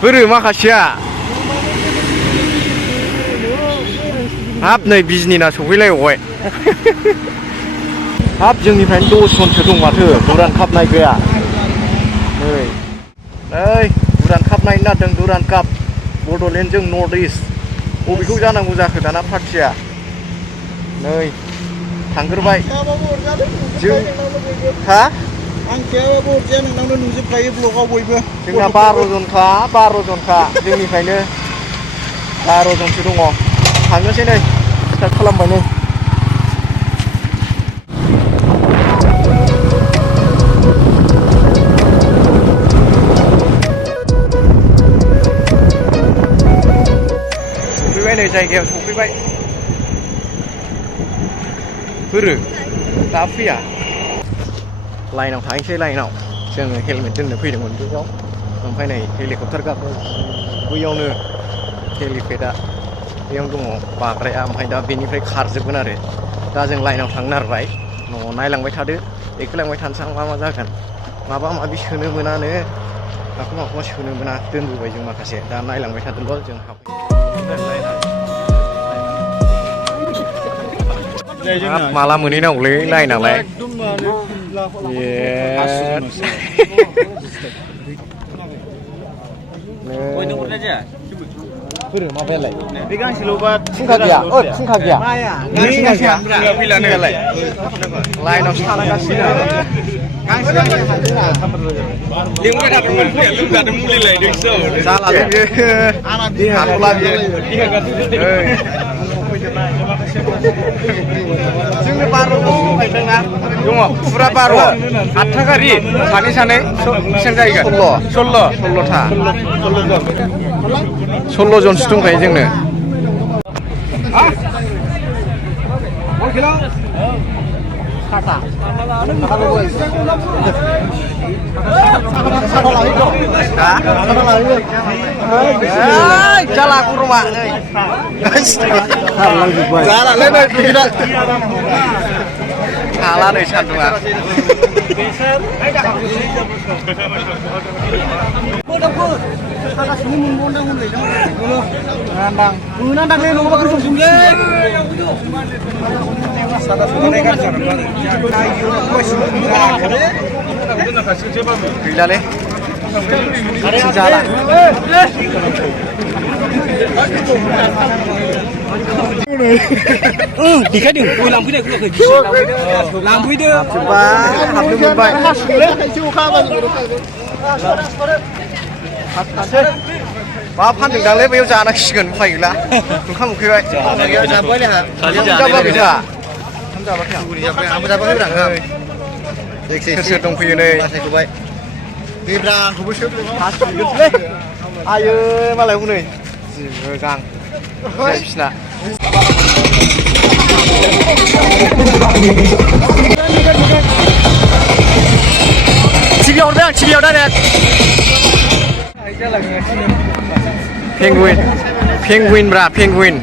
बोरो माखासेया हाब नै बिजनिना सफैलायबावबाय हाब जोंनिफ्रायनो 10 जनसो दं माथो दुरान्ड काप नायग्राया नै दुरान्ड काप नायनो नागिरदों दुरान्ड काप बड'लेण्डजों नर्थ इस्ट बबेखौ जानांगौ जाखो दाना पार्टिया नै थांग्रोबाय जों हा आं गैयाबाबो अरजाया नोंनावनो नुजोबखायो ब्लगाव बयबो जोंना 12 जनखा जोंनिफ्रायनो 12 जनसो दङ थांनोसै नै स्टार्ट खालामबाय नै सफैबाय नै जायगायाव सफैबाय बोरो दा फैया लाइनाव थाहैसै लाइनाव जोङो हेलमेट दोननो फैदोंमोन बैयाव ओमफ्राय नै हेलिकप्टार गाखो बैयावनो हेलिपेडआ बेयाव दङ बाग्राया ओमफ्राय दा बेनिफ्राय खारजोबगोन आरो दा जों लाइनाव थांनो नागिरबाय न'आव नायलांबाय थादो देखायलांबाय थानोसै मा जागोन माबा माबि सोनो मोनानो माखौबा सोनो मोना दोनबोबाय जों माखासे दा नायलांबाय थादोल' जों माला मोनहैनांगौलै लाइनालाय बोरो माबायालाय बे गांसेल'बा फुंखा गैया फुंखा गैया फैलानो लाइनाव सालागासिनो लिंबाय थादोंमोन लोमजादों मुलि लायदोंसो जालालै बे हाथ'ला बियो जोंनो 12 गायदोंना दङ फुरा 12 8था गारि सानै बेसेबां जाहैगोन 16 जनसो दंखायो जोंनो जाला गरमा हाला नै सान्दुङा गैलालै जाला देखायदों गय लांफैदो लांफैदो हाबनो मोनबाय मा फानदों दांलै बैयाव जानांसिगोन उफाय गैला ओंखाम उखैबाय सोर दंफैयो नै आयो मालाय हनै जि मोजां बिसिना टिभियाव हरबाय आं टिभियाव डाइरेक्ट पेंगुइन ब्रा पेंगुइन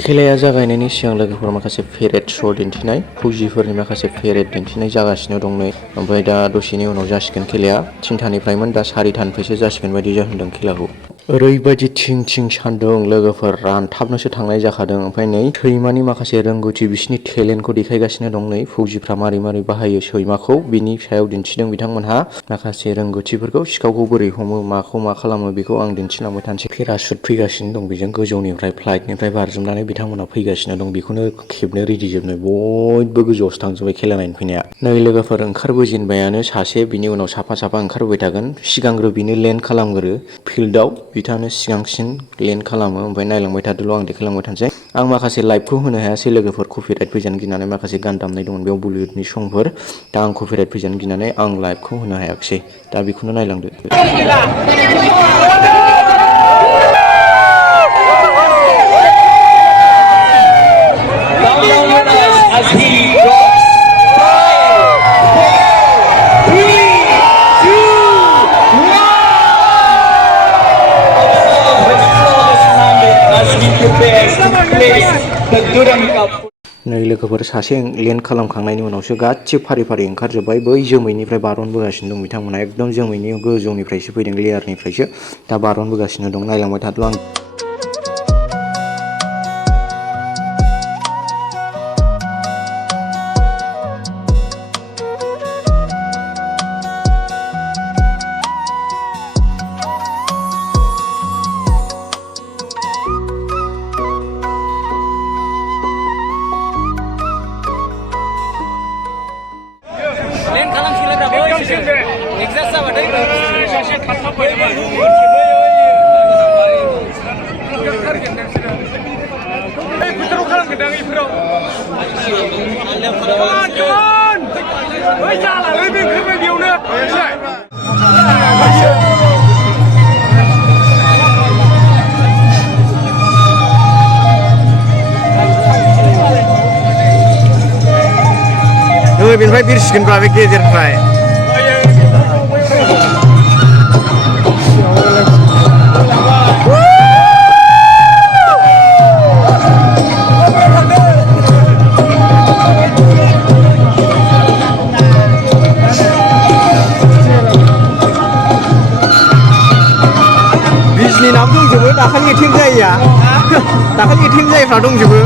खेलाया जागायनायनि सिगां लोगोफोर माखासे पेरेड श' दिन्थिनाय फौजिफोरनि माखासे पेरेड दिन्थिनाय जागासिनो दं नै ओमफ्राय दा दसेनि उनाव जासिगोन खेलाया 3थानिफ्रायमोन दा 4थानिफ्रायसो जासिगोन बायदि जाहोदों खेलाखौ ओरैबायदि थिं सान्दुं लोगोफोर रानथाबनोसो थांनाय जाखादों ओमफ्राय नै सैमानि माखासे रोंगौथि बिसिनि टेलेन्टखौ देखायगासिनो दं नै फौजिफ्रा मारै बाहायो सैमाखौ बिनि सायाव दिन्थिदों बिथांमोनहा माखासे रोंगौथिफोरखौ सिखावखौ बोरै हमो माखौ मा खालामो बेखौ आं दिन्थिलांबाय थानोसै पेराशुट फैगासिनो दं बेजों गोजौनिफ्राय फ्लाइटनिफ्राय बारजुमनानै बिथांमोनहा फैगासिनो दं बेखौनो खेबनो रेडि जोबनो बयबो गोजौआवसो थांजोब्बाय खेला नायनो फैनाया नै लोगोफोर ओंखारबोजेनबायानो सासे बिनि उनाव साफा ओंखारबोबाय थागोन सिगांग्रो बिनो लेन्ड खालामग्रो फिल्डआव बिथाङानो सिगांसिन लेन्ड खालामो ओमफ्राय नायलांबाय थादोल' आं देखायलांबाय थानोसै आं माखासे लाइभखौ होनो हायासै लोगोफोर कपिराइट फैजानो गिनानै माखासे गान दामनाय दंमोन बेयाव बलिउडनि संफोर दा आं कपिराइट फैजानो गिनानै आं लाइभखौ होनो हायाखिसै दा बेखौनो नायलांदो Durand Cup. नै लोगोफोर सासे लेन्ड खालामखांनायनि उनावसो गासिबो फारि फारि ओंखारजोब्बाय बै जोमैनिफ्राय बारनबोगासिनो दं बिथांमोना एकदम जोमैनि गोजौनिफ्रायसो फैदों लेयारनिफ्रायसो दा बारनबोगासिनो दं नायलांबाय थादों आं बेनिफ्राय बिरसिगोनब्रा बे गेजेरनिफ्राय बिजनि नाम दंजोबो दाखालि एटेम जायैया दाखालि एटेम जायैफ्रा दंजोबो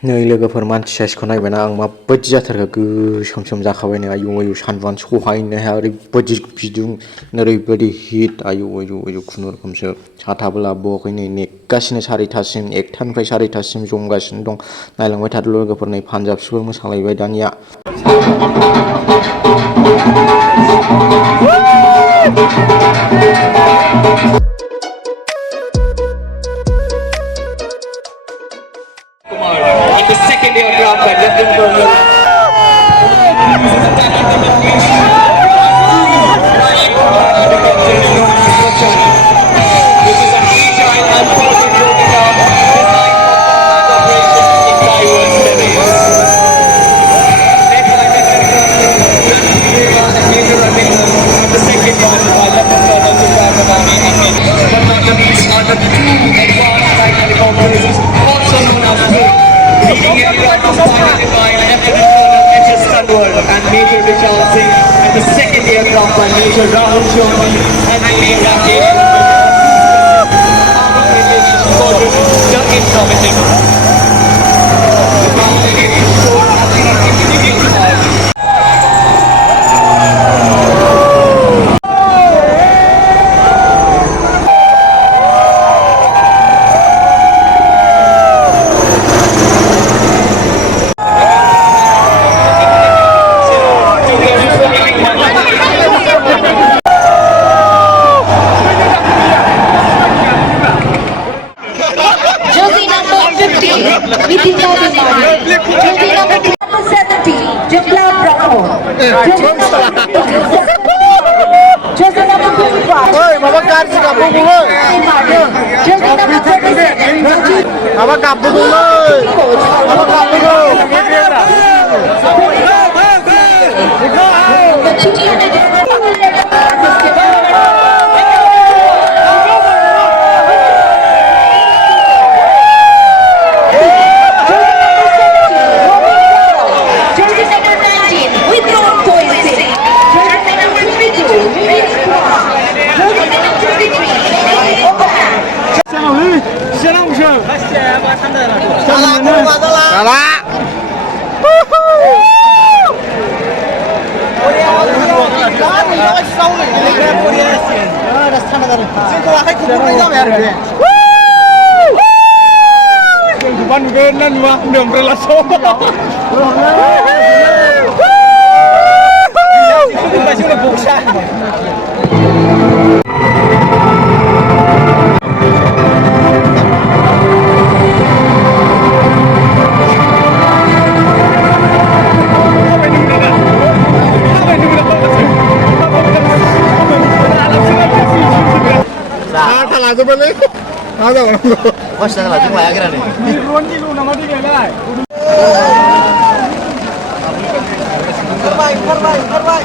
नै लोगोफोर मानसि साइजखौ नायबायना आं माबायदि जाथारखो गोसोम सोम जाखाबायनो आयु आयु सानदुंआनो सहायनो हाया ओरैबायदि बिदुं ओरैबायदि हिट आयु आयु आयु खुनुरुखुमसो साथाबो लाबोबावाखै नै नेगासिनो सारिथासिम एकथानिफ्राय सारिथासिम जमगासिनो दं नायलांबाय थादो लोगोफोर नै पान्जाबसिबो मोसालायबाय दानिया The second day of Durand Cup, left for this is a huge and important Durand Cup designed for operation in diverse settings. Next time we can the second one by left further to Pakistan but not the least are the two advanced technical companies also known as leading everyone to piloted by Lieutenant Colonel H.S. Tanwar and Major Vishal Singh and the second aircraft by Major Rahul Shoni and the main Rakesh Armed Aviation Squadron, the Indomitable. The Constellation showed as the individual. Apa kabur dulu? Apa kabur dulu? जोंखौ आखाइ खबनाय जाबाय आरो बे जोंखौबा नुगोन ना नुवा होनदों ओमफ्राय लास्टआव बक्सा लाजोबबायलै मा जाबावनांगौ मानसिना लाजों लायाखै आरो निल' नामा देग्लायलाय ओंखारबाय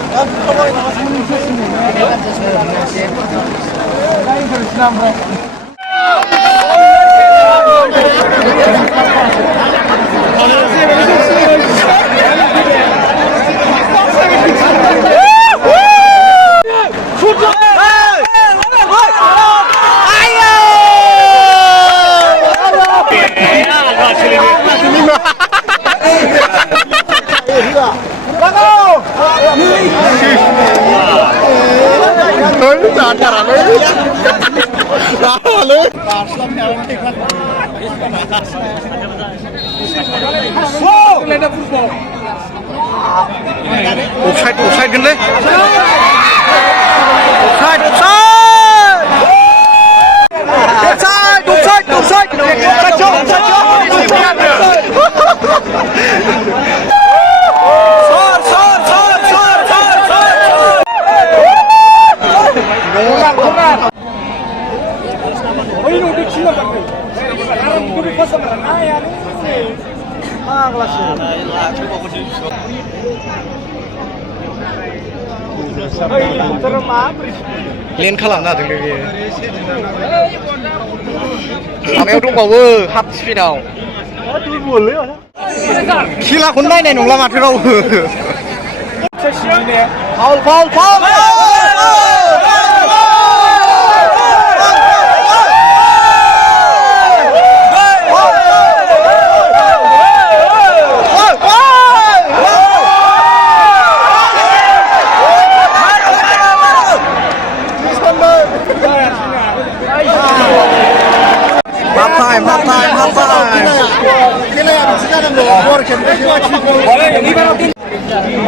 Offside kan le? Offside! Len खालामना होदोंलै बेयो माबायाव दंबावो हाफ स्पिनाव खेलाखौनो नायनाय नंला माथो रावबो फाउल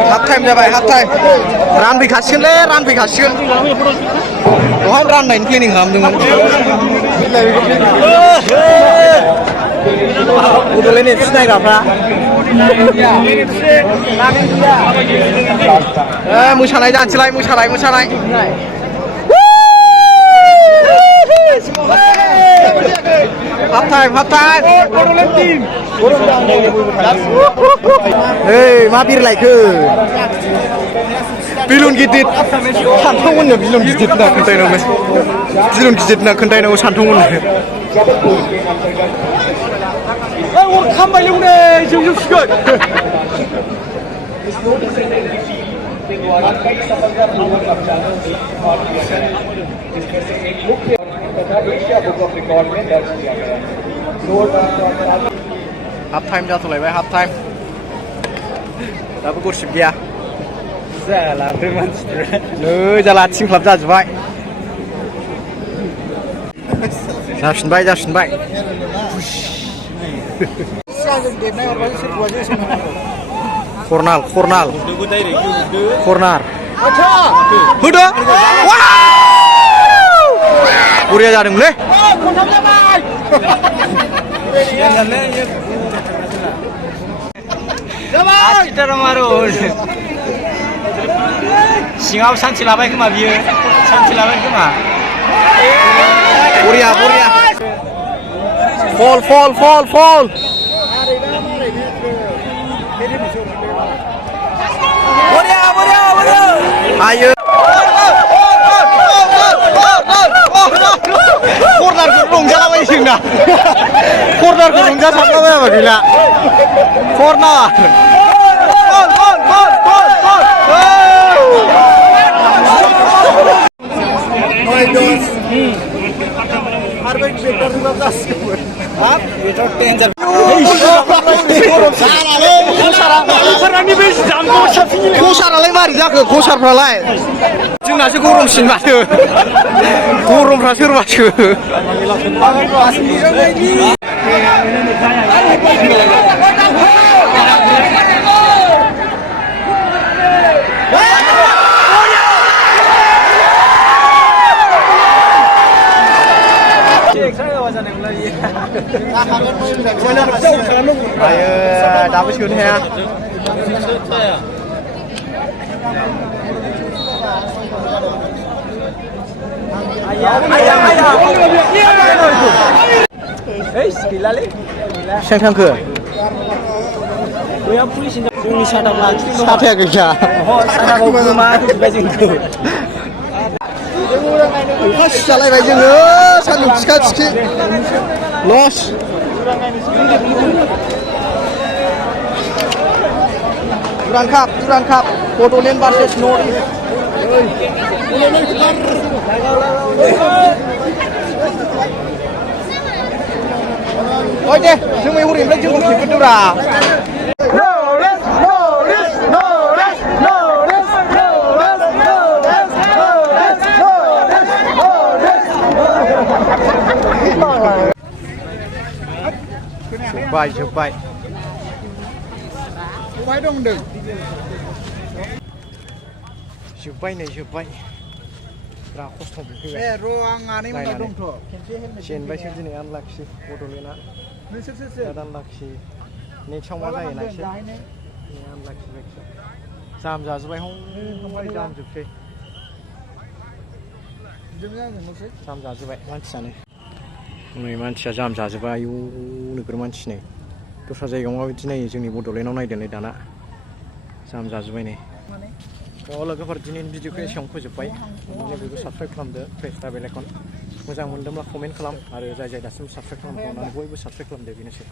हाफ टाइम जाबाय हाफ टाइम रानफैखासिगोनलै रानफैखासिगोन दहाय राननायनि प्लेनिं खालामदोंमोन बड'लेण्ड एफसि नायग्राफ्रा मोसानाय जानोसैलाय मोसानाय half time Bodoland team hey मा बिरलायखो बिलुन गिदिर सानथावमोननो बिलुन गिदिर ना खोन्थायनांगौ सानथावमोननो अर खामबायलै हनै जोंजोबसिगोन हाफ टाइम जाथ'लायबाय हाफ टाइम दाबो गरसिब गैया नै जाला टिम क्लाब जाजोब्बाय जाफिनबाय कर्नार होदो बरिया जादोंलै सिङाव सान्थि लाबाय खोमा बियो बरिया फल बरिया आयो कर्नारखौ रंजालाबायो जोंना कर्नारखौ रंजासाबलाबायाबा गैला कर्नार बेथ' डेन्जार खसारालाय मारै जाखो खसारफ्रालाय जोंनासो गरमसिन माथो गरमफ्रा सोरबासो आयो दाबो सोनो हाया बेसेबां थांखो जोंनि साथाया गैया अखा सिजालायबाय जोङो सान्दुं थिखा थिखि लस Durand Cup BODOLAND versus Nukw Ôi kìa, chúng mày hút điểm lên chứ không kịp cái đâu ra Chụp Quay đông đừng. Chụp này ra khostom Eh, ruang ani mau dong tuh. Chen bay sini an laksi BODOLAND dan laksi ni trong quá dày này ni an laksi laksi jam जा जोबाय हंबाय jam जोबसै jam जाजोबाय मानसियानो नै मानसिया jam जाजोबाय आयु नोगोर मानसि नै दस्रा जायगायाव माबायदि नायो जोंनि BODOLANDआव नायदोंलै दाना jam जाजोबाय नै लोगोफोर दिनैनि भिडिअखौ एसेयावनो फोजोबबाय बयबो साबस्क्राइब खालामदो प्रेस दा बेल आइकन मोजां मोनदोंब्ला कमेन्ट खालाम आरो जाय दासिम साबस्क्राइब खालामाखै अन्नानै बयबो साबस्क्राइब खालामदो बेनोसै